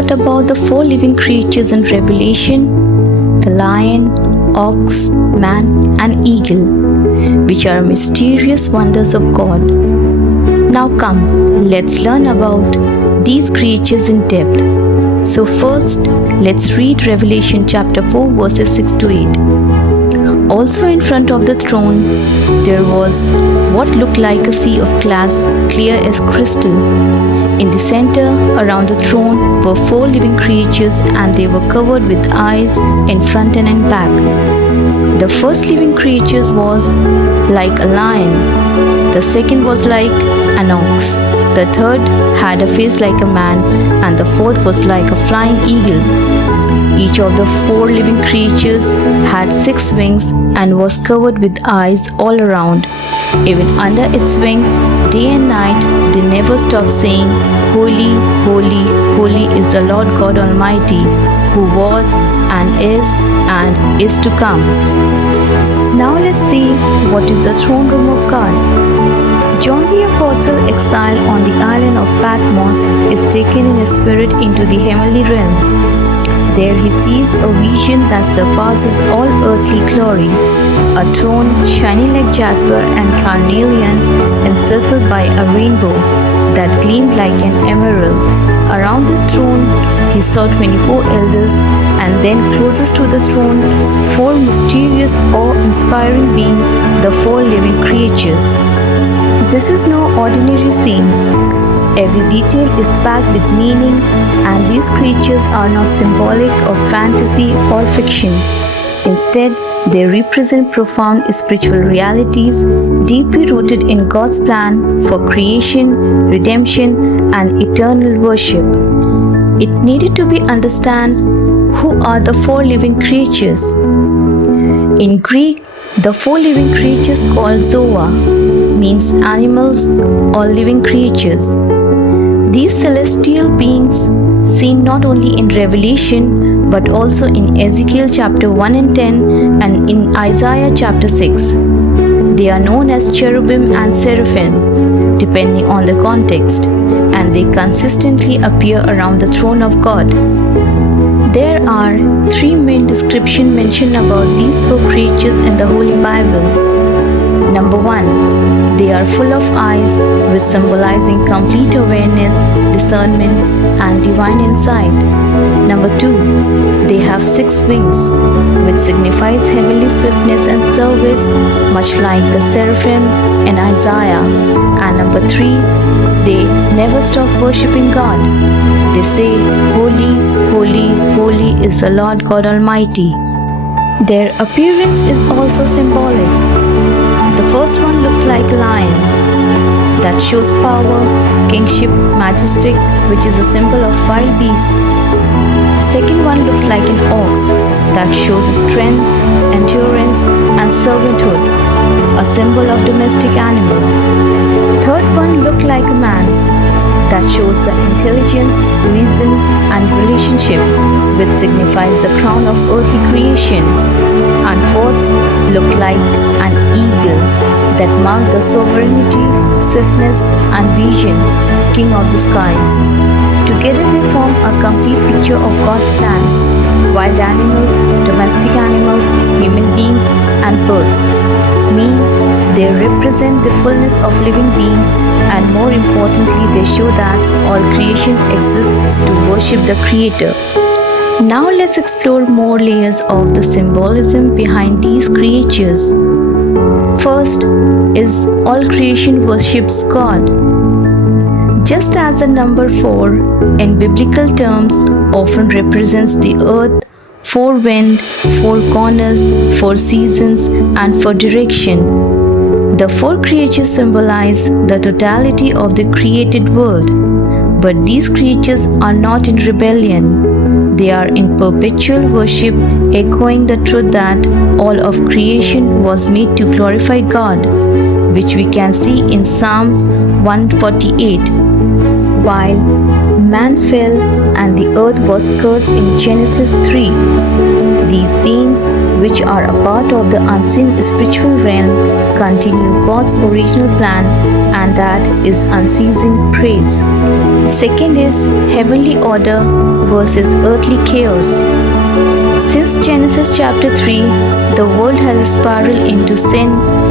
thought about the four living creatures in Revelation, the lion, ox, man, and eagle, which are mysterious wonders of God. Now come, let's learn about these creatures in depth. So first, let's read Revelation chapter 4 verses 6 to 8. Also in front of the throne, there was what looked like a sea of glass, clear as crystal. In the center, around the throne, were four living creatures, and they were covered with eyes in front and in back. The first living creature was like a lion. The second was like an ox. The third had a face like a man, and the fourth was like a flying eagle. Each of the four living creatures had 6 wings and was covered with eyes all around. Even under its wings, day and night, they never stopped saying, "Holy, holy, holy is the Lord God Almighty, who was and is to come." Now let's see what is the throne room of God. John the Apostle, exiled on the island of Patmos, is taken in his spirit into the heavenly realm. There he sees a vision that surpasses all earthly glory, a throne shining like jasper and carnelian, encircled by a rainbow that gleamed like an emerald. Around this throne he saw 24 elders, and then closest to the throne, 4 mysterious, awe-inspiring beings, the 4 living creatures. This is no ordinary scene. Every detail is packed with meaning, and these creatures are not symbolic of fantasy or fiction. Instead, they represent profound spiritual realities deeply rooted in God's plan for creation, redemption, and eternal worship. It needed to be understood who are the 4 living creatures. In Greek, the 4 living creatures called Zoa means animals or living creatures. These celestial beings, seen not only in Revelation but also in Ezekiel chapter 1 and 10 and in Isaiah chapter 6. They are known as cherubim and seraphim, depending on the context, and they consistently appear around the throne of God. There are 3 main descriptions mentioned about these 4 creatures in the Holy Bible. Number 1, they are full of eyes, which symbolizing complete awareness, discernment, and divine insight. Number 2, they have 6 wings, which signifies heavenly swiftness and service, much like the seraphim in Isaiah. And number 3, they never stop worshipping God. They say, "Holy, holy, holy is the Lord God Almighty." Their appearance is also symbolic. The first one looks like a lion, that shows power, kingship, majestic, which is a symbol of wild beasts. Second one looks like an ox, that shows strength, endurance, and servanthood, a symbol of domestic animal. Third one looks like a man, that shows the intelligence, reason, and relationship, which signifies the crown of earthly creation. And fourth looked like an eagle, that marked the sovereignty, swiftness, and vision, king of the skies. Together they form a complete picture of God's plan. Wild animals, domestic animals, human beings, and birds. They represent the fullness of living beings, and more importantly, they show that all creation exists to worship the Creator. Now let's explore more layers of the symbolism behind these creatures. First is all creation worships God. Just as the number 4 in biblical terms often represents the earth, 4 wind, 4 corners, 4 seasons, and 4 direction, the 4 creatures symbolize the totality of the created world. But these creatures are not in rebellion. They are in perpetual worship, echoing the truth that all of creation was made to glorify God, which we can see in Psalms 148. While man fell and the earth was cursed in Genesis 3, these beings, which are a part of the unseen spiritual realm, continue God's original plan, and that is unceasing praise. Second is heavenly order versus earthly chaos. Since Genesis chapter 3, the world has spiraled into sin,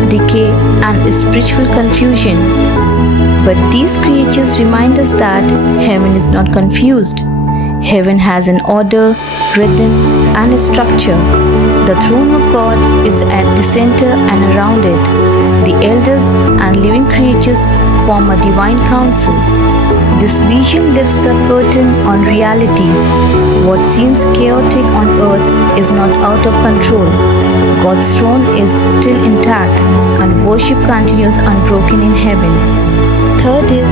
decay, and spiritual confusion. But these creatures remind us that heaven is not confused. Heaven has an order, rhythm, and a structure. The throne of God is at the center, and around it, the elders and living creatures form a divine council. This vision lifts the curtain on reality. What seems chaotic on earth is not out of control. God's throne is still intact, and worship continues unbroken in heaven. Third is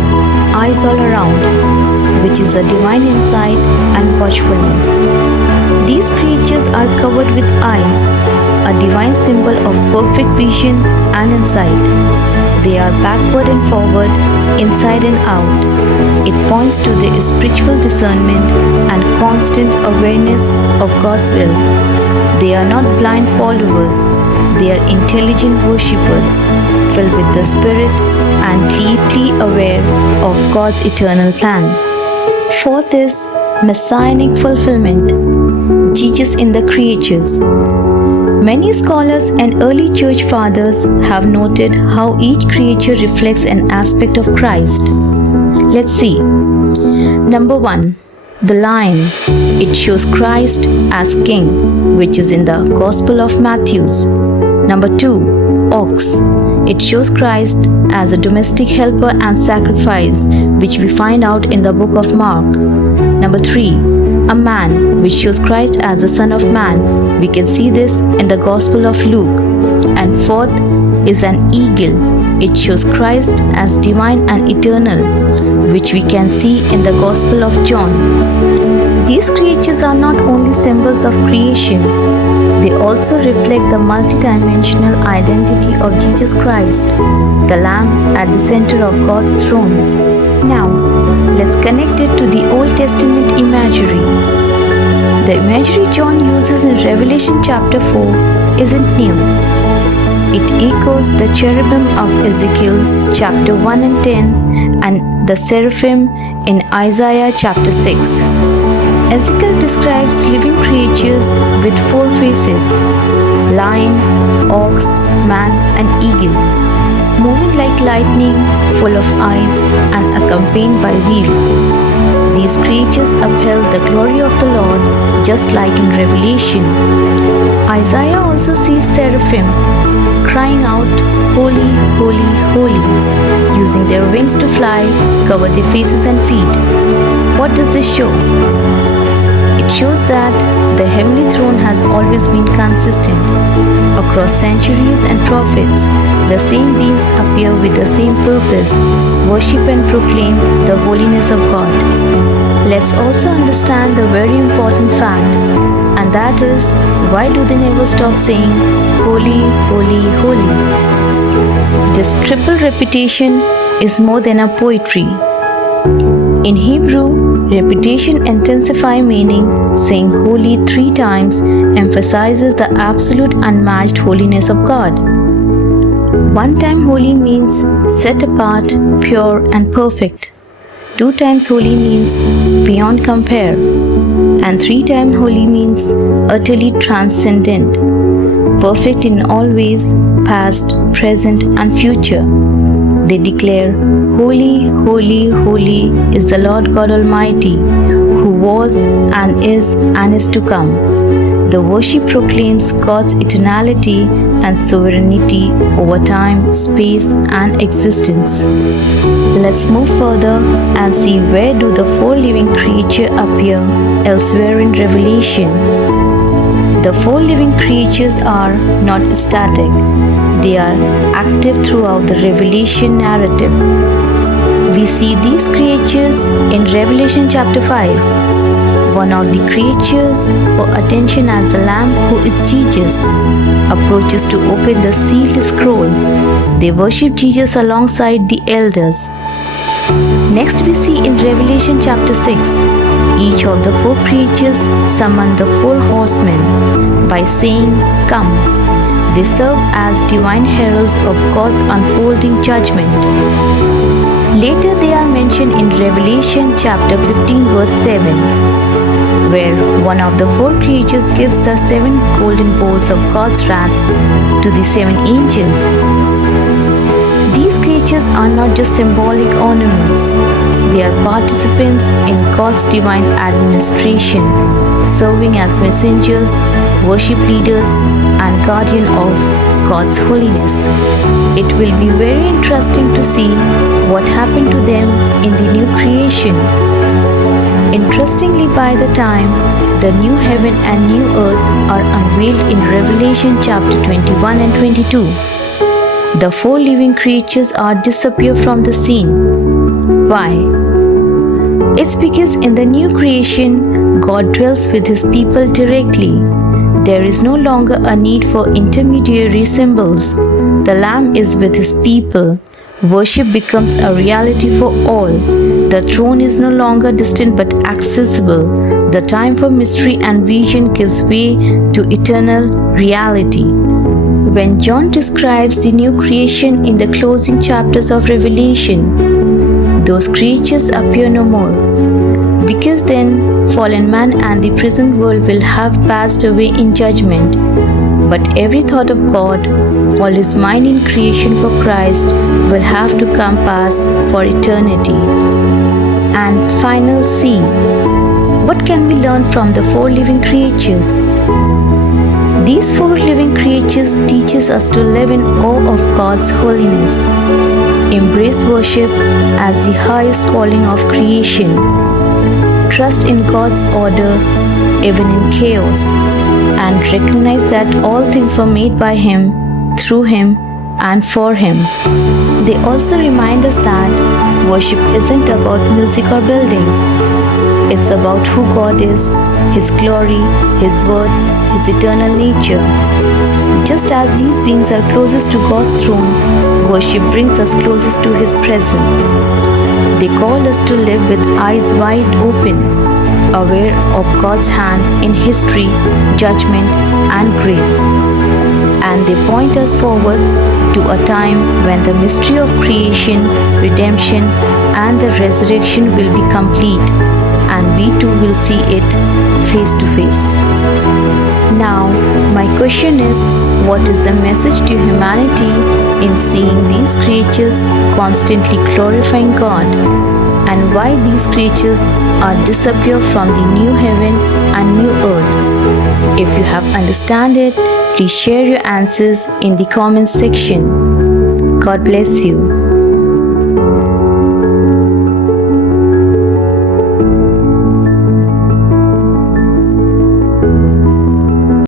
eyes all around, which is a divine insight and watchfulness. These creatures are covered with eyes, a divine symbol of perfect vision and insight. They are backward and forward, inside and out. It points to the spiritual discernment and constant awareness of God's will. They are not blind followers, they are intelligent worshippers, filled with the Spirit and deeply aware of God's eternal plan. Fourth is messianic fulfillment. Jesus in the creatures. Many scholars and early church fathers have noted how each creature reflects an aspect of Christ. Let's see. Number 1. The lion. It shows Christ as king, which is in the Gospel of Matthew. Number 2. Ox. It shows Christ as a domestic helper and sacrifice, which we find out in the book of Mark. Number 3. A man, which shows Christ as the Son of Man. We can see this in the Gospel of Luke. And fourth is an eagle. It shows Christ as divine and eternal, which we can see in the Gospel of John. These creatures are not only symbols of creation, they also reflect the multidimensional identity of Jesus Christ, the Lamb at the center of God's throne. Now, let's connect it to the Old Testament imagery. The imagery John uses in Revelation chapter 4 isn't new. It echoes the cherubim of Ezekiel chapter 1 and 10 and the seraphim in Isaiah chapter 6. Ezekiel describes living creatures with 4 faces: lion, ox, man, and eagle, moving like lightning, full of eyes, and accompanied by wheels. These creatures upheld the glory of the Lord, just like in Revelation. Isaiah also sees seraphim crying out, "Holy, holy, holy," using their wings to fly, cover their faces and feet. What does this show? It shows that the heavenly throne has always been consistent. Across centuries and prophets, the same beings appear with the same purpose: worship and proclaim the holiness of God. Let's also understand the very important fact, and that is, why do they never stop saying, "Holy, holy, holy"? This triple repetition is more than a poetry. In Hebrew, repetition intensifies meaning. Saying holy 3 times emphasizes the absolute unmatched holiness of God. 1 time holy means set apart, pure, and perfect. 2 times holy means beyond compare. And 3 times holy means utterly transcendent, perfect in all ways, past, present, and future. They declare, "Holy, holy, holy is the Lord God Almighty, who was and is to come." The worship proclaims God's eternality and sovereignty over time, space, and existence. Let's move further and see where do the 4 living creatures appear elsewhere in Revelation. The 4 living creatures are not static. They are active throughout the Revelation narrative. We see these creatures in Revelation chapter 5. One of the creatures, for attention as the Lamb who is Jesus, approaches to open the sealed scroll. They worship Jesus alongside the elders. Next we see in Revelation chapter 6, each of the 4 creatures summon the 4 horsemen by saying, "Come." They serve as divine heralds of God's unfolding judgment. Later they are mentioned in Revelation chapter 15 verse 7, where one of the four creatures gives the seven golden bowls of God's wrath to the seven angels. These creatures are not just symbolic ornaments, they are participants in God's divine administration, serving as messengers, worship leaders, and guardian of God's holiness. It will be very interesting to see what happened to them in the new creation. Interestingly, by the time the new heaven and new earth are unveiled in Revelation chapter 21 and 22, the four living creatures are disappear from the scene. Why? It's because in the new creation, God dwells with His people directly. There is no longer a need for intermediary symbols. The Lamb is with His people. Worship becomes a reality for all. The throne is no longer distant but accessible. The time for mystery and vision gives way to eternal reality. When John describes the new creation in the closing chapters of Revelation, those creatures appear no more, because then fallen man and the present world will have passed away in judgment. But every thought of God, all His mind in creation for Christ, will have to come pass for eternity. And final C. What can we learn from the four living creatures? These four living creatures teaches us to live in awe of God's holiness, embrace worship as the highest calling of creation, trust in God's order even in chaos, and recognize that all things were made by Him, through Him, and for Him. They also remind us that worship isn't about music or buildings. It's about who God is, His glory, His worth, His eternal nature. Just as these beings are closest to God's throne, worship brings us closest to His presence. They call us to live with eyes wide open, aware of God's hand in history, judgment, and grace. And they point us forward to a time when the mystery of creation, redemption, and the resurrection will be complete, and we too will see it face to face. Now, my question is, what is the message to humanity in seeing these creatures constantly glorifying God, and why these creatures are disappear from the new heaven and new earth? If you have understand it, please share your answers in the comments section. God bless you.